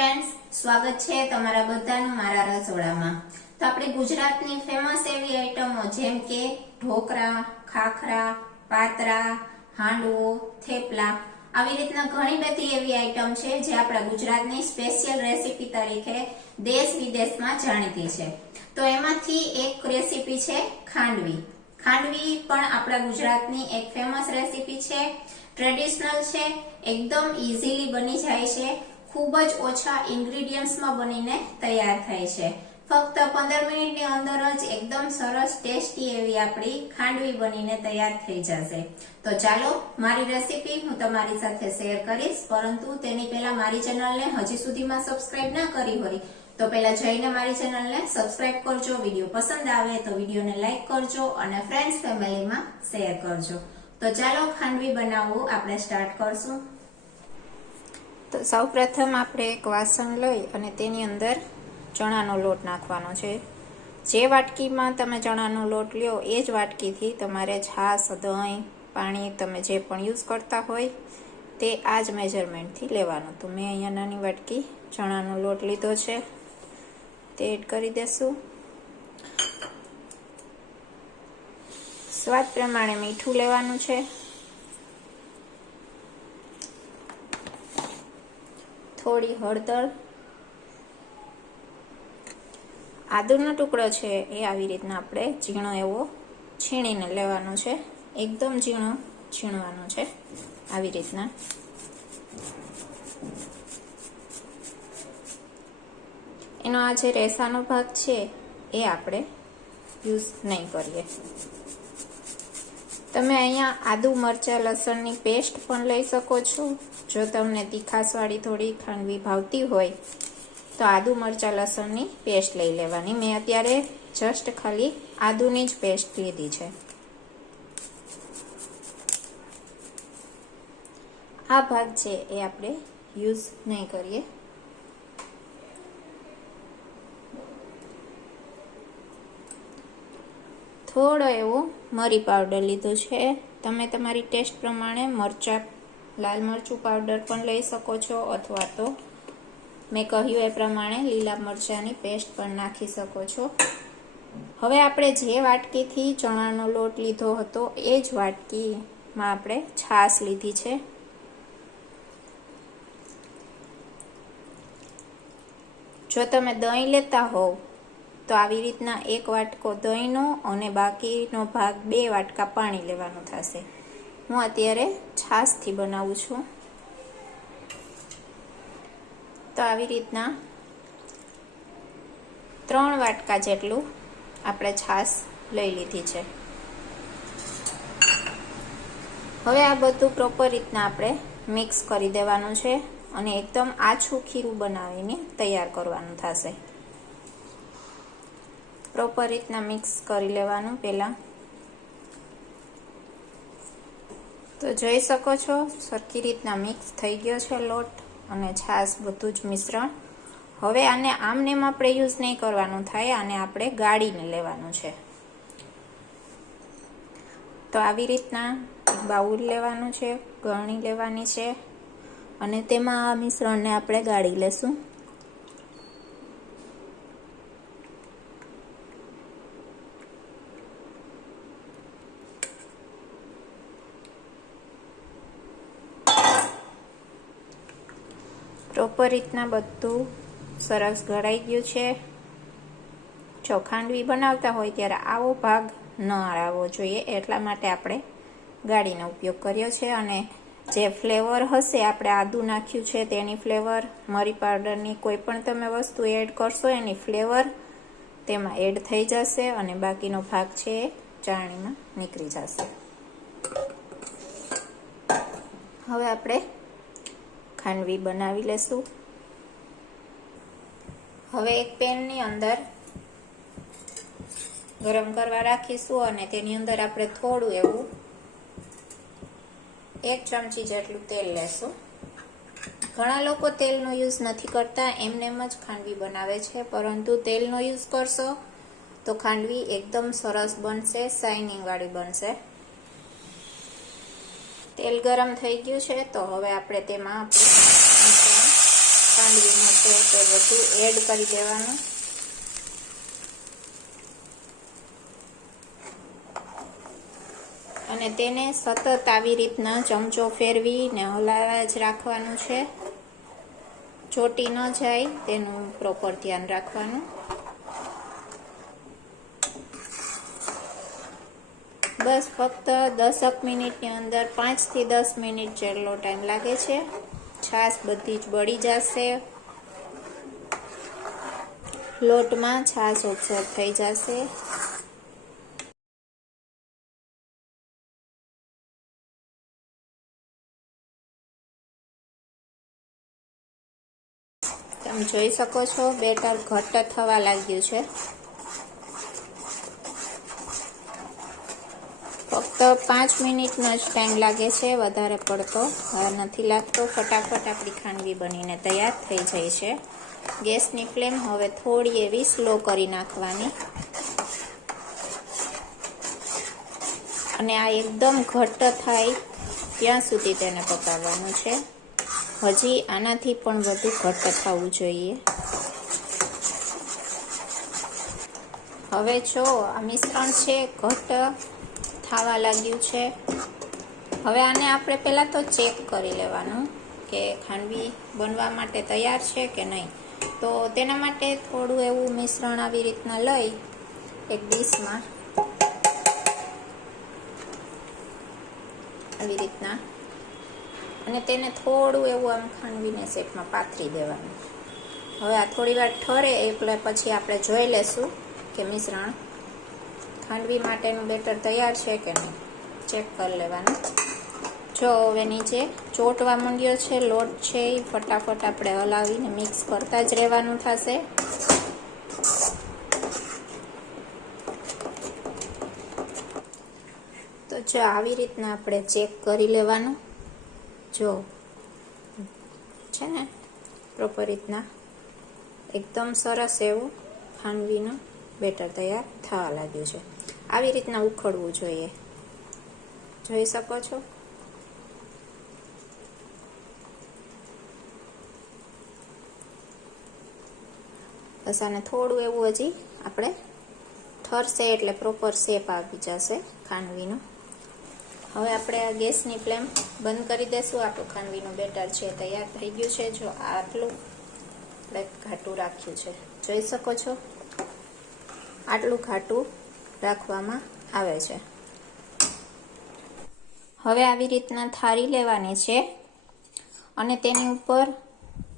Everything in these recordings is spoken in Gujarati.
ફ્રેન્ડ્સ સ્વાગત છે તમારા બધાનું મારા રસોડામાં. તો આપણે ગુજરાતની ફેમસ એવી આઈટમો જેમ કે ઢોકળા ખાખરા, પાતરા, હાંડવો, થેપલા, આવી રીતના ઘણી બધી એવી આઈટમ છે જે આપણા ગુજરાતની સ્પેશિયલ રેસીપી તરીકે દેશ વિદેશમાં જાણીતી છે. તો એમાંથી એક રેસીપી છે ખાંડવી. ખાંડવી પણ આપણા ગુજરાતની એક ફેમસ રેસીપી છે. ટ્રેડિશનલ છે, એકદમ ઇઝીલી બની જાય છે. ખૂબ જ ઓછા ઇન્ગ્રેડિયન્ટ્સમાં બનીને તૈયાર થાય છે. ફક્ત પંદર મિનિટની અંદર જ એકદમ સરસ ટેસ્ટી એવી આપણી ખાંડવી બનીને તૈયાર થઈ જશે. તો ચાલો, મારી રેસીપી હું તમારી સાથે શેર કરીશ. પરંતુ તેની પહેલા મારી ચેનલને હજી સુધીમાં સબસ્ક્રાઇબ ના કરી હોય, તો પહેલા જઈને મારી ચેનલને સબસ્ક્રાઇબ કરજો. વીડિયો પસંદ આવે તો વિડીયોને લાઇક કરજો અને ફ્રેન્ડ્સ ફેમિલીમાં શેર કરજો. તો ચાલો, ખાંડવી બનાવવું આપણે સ્ટાર્ટ કરશું. તો સૌ પ્રથમ આપણે એક વાસણ લઈ અને તેની અંદર ચણાનો લોટ નાખવાનો છે. જે વાટકીમાં તમે ચણાનો લોટ લ્યો, એ જ વાટકીથી તમારે છાશ, દહીં, પાણી તમે જે પણ યુઝ કરતા હોય, તે આ જ મેજરમેન્ટથી લેવાનું. તો મેં અહીંયા નાની વાટકી ચણાનો લોટ લીધો છે. તે એડ કરી દેશું. સ્વાદ પ્રમાણે મીઠું લેવાનું છે. થોડી હળદર આદુનો ટુકડો છે એ આવી રીતના આપણે ઝીણો એવો છીણીને લેવાનો છે. એકદમ ઝીણો છીણવાનો છે આવી રીતના. એનો આ જે રેસાનો ભાગ છે એ આપણે યુઝ નહીં કરીએ. તમે અહીંયા આદુ મરચાં લસણની પેસ્ટ પણ લઈ શકો છો. જો તમને તીખાસવાળી થોડી ખાંડવી ભાવતી હોય, તો આદુ મરચાં લસણની પેસ્ટ લઈ લેવાની. મેં અત્યારે જસ્ટ ખાલી આદુની જ પેસ્ટ લીધી છે. આ ભાગ છે એ આપણે યુઝ નહીં કરીએ. થોડો એવો મરી પાવડર લીધો છે. તમે તમારી ટેસ્ટ પ્રમાણે મરચાં લાલ મરચું પાવડર પણ લઈ શકો છો અથવા તો મેં કહ્યું એ પ્રમાણે લીલા મરચાંની પેસ્ટ પણ નાખી શકો છો. હવે આપણે જે વાટકીથી ચણાનો લોટ લીધો હતો એ જ વાટકીમાં આપણે છાશ લીધી છે. જો તમે દહીં લેતા હોવ, તો આવી રીતના એક વાટકો દહીંનો અને બાકીનો ભાગ બે વાટકા પાણી લેવાનો થશે. હું અત્યારે છાશથી બનાવું છું. તો આવી રીતના ત્રણ વાટકા જેટલું આપણે છાશ લઈ લીધી છે. હવે આ બધું પ્રોપર રીતના આપણે મિક્સ કરી દેવાનું છે અને એકદમ આછું ખીરું બનાવીને તૈયાર કરવાનું થશે. પ્રોપર રીતના મિક્સ કરી લેવાનું પહેલાં. તો જોઈ શકો છો, સરખી રીતના મિક્સ થઈ ગયો છે લોટ અને છાશ બધું જ મિશ્રણ. હવે આને આમનેમ આપણે યુઝ નહીં કરવાનું થાય, આને આપણે ગાળીને લેવાનું છે. તો આવી રીતના બાઉલ લેવાનું છે, ગરણી લેવાની છે અને તેમાં આ મિશ્રણને આપણે ગાળી લેશું. પ્રોપર રીતના બધું સરસ ગળાઈ ગયું છે. જો ખાંડવી બનાવતા હોય ત્યારે આવો ભાગ ન આવવો જોઈએ, એટલા માટે આપણે ગાડીનો ઉપયોગ કર્યો છે અને જે ફ્લેવર હશે, આપણે આદું નાખ્યું છે, તેની ફ્લેવર, મરી પાવડરની કોઈ પણ તમે વસ્તુ એડ કરશો, એની ફ્લેવર તેમાં એડ થઈ જશે અને બાકીનો ભાગ છે એ ચાણીમાં નીકળી જશે. હવે આપણે ખાંડવી બનાવી લેશું. હવે એક પેનની અંદર ગરમ કરવા રાખીશું અને તેની અંદર આપણે થોડું એવું એક ચમચી જેટલું તેલ લેશું. ઘણા લોકો તેલનો યુઝ નથી કરતા એમનેમ જ ખાંડવી બનાવે છે. પરંતુ તેલનો યુઝ કરશો તો ખાંડવી એકદમ સરસ બનશે શાઇનિંગ વાળી બનશે. તેલ ગરમ થઈ ગયું છે તો હવે આપણે તેમાં આપણે ખાંડવીનો છે તે બધું એડ કરી દેવાનું અને તેને સતત આવી રીતના ચમચો ફેરવી ને હલાવ્યા જ રાખવાનું છે. ચોટી ન જાય તેનું પ્રોપર ધ્યાન રાખવાનું. બસ ફક્ત દસક મિનિટની અંદર પાંચથી દસ મિનિટ જેટલો ટાઈમ લાગે છે. છાશ બધી જ બળી જશે. લોટમાં છાશ ઓબ્ઝર્વ થઈ જશે. તમે જોઈ શકો છો, બેટર ઘટ્ટ થવા લાગ્યું છે. ફક્ત પાંચ મિનિટનો જ ટાઈમ લાગે છે, વધારે પડતો. નથી લાગતો. ફટાફટ આપણી ખાંડવી બનીને તૈયાર થઈ જાય છે. ગેસની ફ્લેમ હવે થોડી એવી સ્લો કરી નાખવાની. અને આ એકદમ ઘટ્ટ થાય ત્યાં સુધી તેને પકાવવાનું છે. હજી આનાથી પણ વધુ ઘટ્ટ થવું જોઈએ. હવે જો, આ મિશ્રણ છે ઘટ્ટ. થવા લાગ્યું છે. હવે આને આપણે પહેલાં તો ચેક કરી લેવાનું કે ખાંડવી બનવા માટે તૈયાર છે કે નહીં. તો તેના માટે થોડું એવું મિશ્રણ આવી રીતના લઈ એક ડીશમાં આવી રીતના. અને તેને થોડું એવું આમ ખાંડવીને શેપમાં પાથરી દેવાનું. હવે આ થોડી વાર ઠરે એટલે પછી આપણે જોઈ લેશું કે મિશ્રણ ખાંડવી માટેનું બેટર તૈયાર છે કે નહીં? ચેક કરી લેવાનું. જો હવે નીચે ચોટવા માંડ્યો છે, લોટ છે એ ફટાફટ આપણે હલાવીને મિક્સ કરતા જ રહેવાનું થશે. તો જો આવી રીતના આપણે ચેક કરી લેવાનું. જો છે ને, પ્રોપર રીતના. એકદમ સરસ એવું ખાંડવીનું. બેટર તૈયાર થવા લાગ્યું છે. આવી રીતના ઉખડવું જોઈએ. જોઈ શકો છો? બસ આને થોડું એવું હજી આપણે ઠરશે એટલે પ્રોપર શેપ આવી જશે ખાંડવીનો. હવે આપણે આ ગેસની ફ્લેમ બંધ કરી દેશું. આપણું ખાંડવીનું બેટર છે, તૈયાર થઈ ગયું છે. જો આટલું આપણે ઘાટું રાખ્યું છે. જોઈ શકો છો? આટલું ઘાટું રાખવામાં આવે છે. હવે આવી રીતના થાળી લેવાની છે અને તેની ઉપર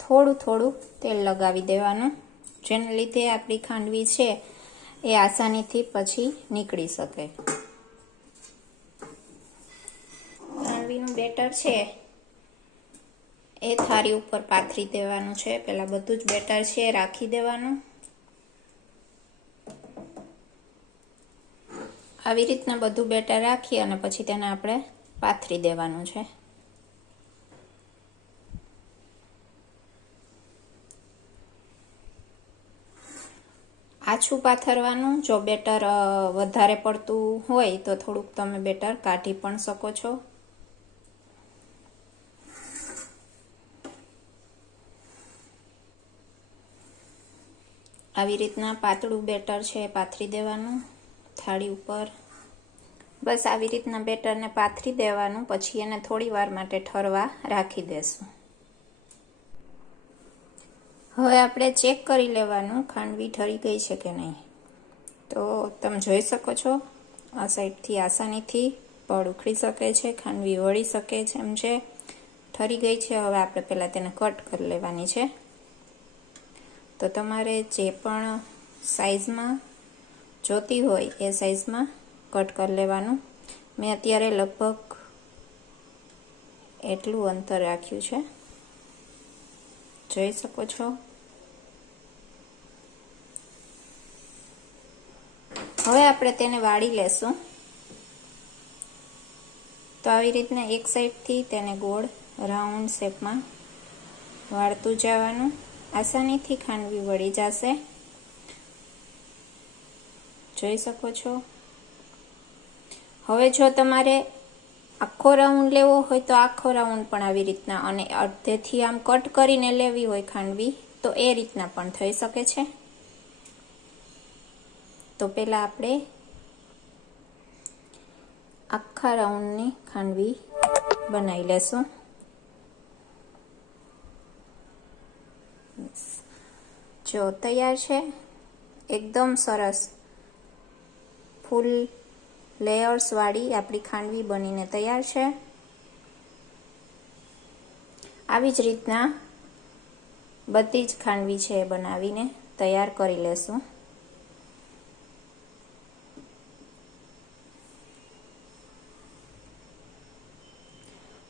થોડું થોડું તેલ લગાવી દેવાનું. જેને લીધે આપણી ખાંડવી છે એ આસાનીથી પછી નીકળી શકે. ખાંડવીનું બેટર છે એ થાળી ઉપર પાથરી દેવાનું છે. પેલા બધું જ બેટર છે, રાખી દેવાનું. આવી રીતના બધું બેટર રાખી અને પછી તેને આપણે પાથરી દેવાનું છે. આછું પાથરવાનું, જો બેટર વધારે પડતું હોય તો થોડુંક તમે બેટર કાઢી પણ શકો છો. આવી રીતના પાતળું બેટર છે પાથરી દેવાનું. થાળી ઉપર. બસ આવી રીતના બેટરને પાથરી દેવાનું, પછી એને થોડી વાર માટે ઠરવા રાખી દેશું. હવે આપણે ચેક કરી લેવાનું ખાંડવી ઠરી ગઈ છે કે નહીં. તો તમે જોઈ શકો છો, આ સાઈડથી આસાનીથી પડ ઉખડી શકે છે, ખાંડવી વળી શકે છે, એમ છે. ઠરી ગઈ છે, હવે આપણે પહેલાં તેને કટ કરી લેવાની છે. તો તમારે જે પણ સાઈઝમાં જોતી હોય એ સાઈઝમાં કટ કરી લેવાનું. મેં અત્યારે લગભગ એટલું અંતર રાખ્યું છે. જોઈ શકો છો. હવે આપણે તેને વાળી લેશું. તો આવી રીતના એક સાઈડથી તેને ગોળ રાઉન્ડ શેપમાં વાળતું જવાનું. આસાનીથી ખાંડવી વળી જશે. જોઈ શકો છો. હવે જો તમારે આખો રાઉન્ડ લેવો હોય તો આખો રાઉન્ડ પણ આવી રીતના અને અડધેથી આમ કટ કરીને લેવી હોય ખાંડવી, તો એ રીતના પણ થઈ શકે છે. તો પહેલાં આપણે આખા રાઉન્ડની ખાંડવી બનાવી લેશું. જો તૈયાર છે. એકદમ સરસ. ફૂલ લેયર્સવાળી આપણી ખાંડવી બનીને તૈયાર છે. આવી જ રીતના બધી જ ખાંડવી છે એ બનાવીને તૈયાર કરી લેશું.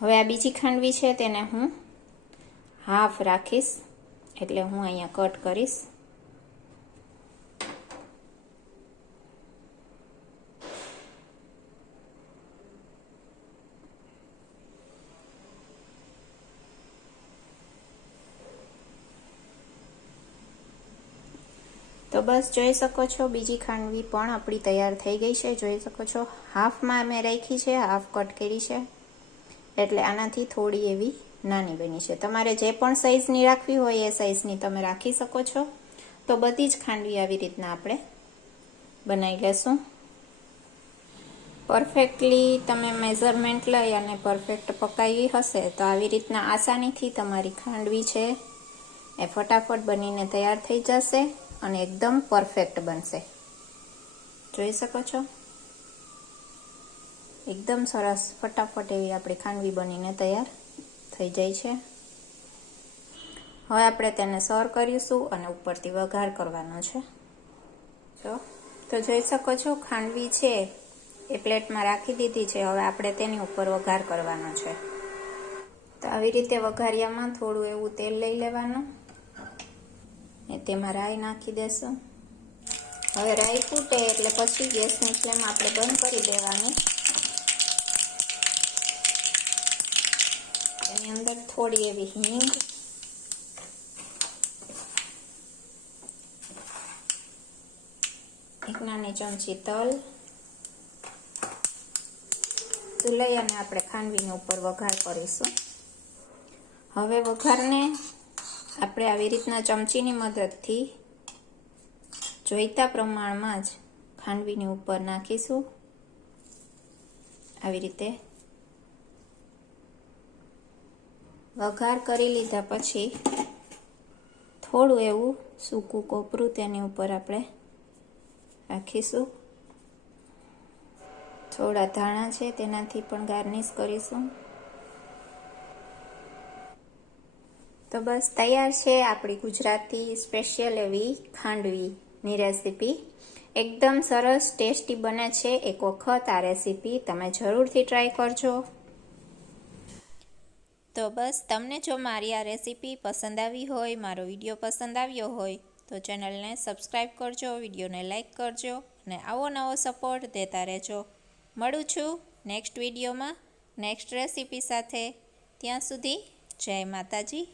હવે આ બીજી ખાંડવી છે તેને હું હાફ રાખીશ, એટલે હું અહીંયા કટ કરીશ. તો બસ જોઈ શકો છો, બીજી ખાંડવી પણ આપણી તૈયાર થઈ ગઈ છે. જોઈ શકો છો, હાફમાં મેં રાખી છે, હાફ કટ કરી છે. એટલે આનાથી થોડી એવી નાની બની છે. તમારે જે પણ સાઈઝની રાખવી હોય, એ સાઈઝની તમે રાખી શકો છો. તો બધી જ ખાંડવી આવી રીતના આપણે બનાવી લેશું. પરફેક્ટલી તમે મેઝરમેન્ટ લઈ અને પરફેક્ટ પકાવી હશે, તો આવી રીતના આસાનીથી તમારી ખાંડવી છે એ ફટાફટ બનીને તૈયાર થઈ જશે. અને એકદમ પરફેક્ટ બનશે. જોઈ શકો છો? એકદમ સરસ. ફટાફટ એવી આપણી ખાંડવી બનીને તૈયાર થઈ જાય છે. હવે આપણે તેને સર્વ કરીશું અને ઉપરથી વઘાર કરવાનો છે. જો, તો જોઈ શકો છો, ખાંડવી છે. એ પ્લેટમાં રાખી દીધી છે. હવે આપણે તેની ઉપર વઘાર કરવાનો છે. તો આવી રીતે વઘારિયામાં થોડું એવું તેલ લઈ લેવાનું. ને તેમાં રાઈ નાખી દેશું. હવે રાઈ ફૂટે એટલે પછી ગેસની ફ્લેમ આપણે બંધ કરી દેવાની. એની અંદર થોડી એવી હિંગ. એક નાની ચમચી તલ. લઈ અને આપણે ખાંડવીની ઉપર વઘાર કરીશું. હવે વઘારને આપણે આવી રીતના ચમચીની મદદથી જોઈતા પ્રમાણમાં જ ખાંડવીની ઉપર નાખીશું. આવી રીતે વઘાર કરી લીધા પછી થોડું એવું સૂકું કોપરું તેની ઉપર આપણે રાખીશું. થોડા ધાણા છે તેનાથી પણ ગાર્નિશ કરીશું. તો બસ તૈયાર છે આપણી ગુજરાતી સ્પેશિયલ એવી ખાંડવીની રેસીપી. એકદમ સરસ ટેસ્ટી બને છે. એક વખત આ રેસીપી તમે જરૂરથી ટ્રાય કરજો. તો બસ તમને જો મારી આ રેસીપી પસંદ આવી હોય, મારો વીડિયો પસંદ આવ્યો હોય, તો ચેનલને સબસ્ક્રાઈબ કરજો, વિડીયોને લાઇક કરજો અને આવો નવો સપોર્ટ દેતા રહેજો. મળું છું નેક્સ્ટ વિડીયોમાં, નેક્સ્ટ રેસીપી સાથે. ત્યાં સુધી જય માતાજી.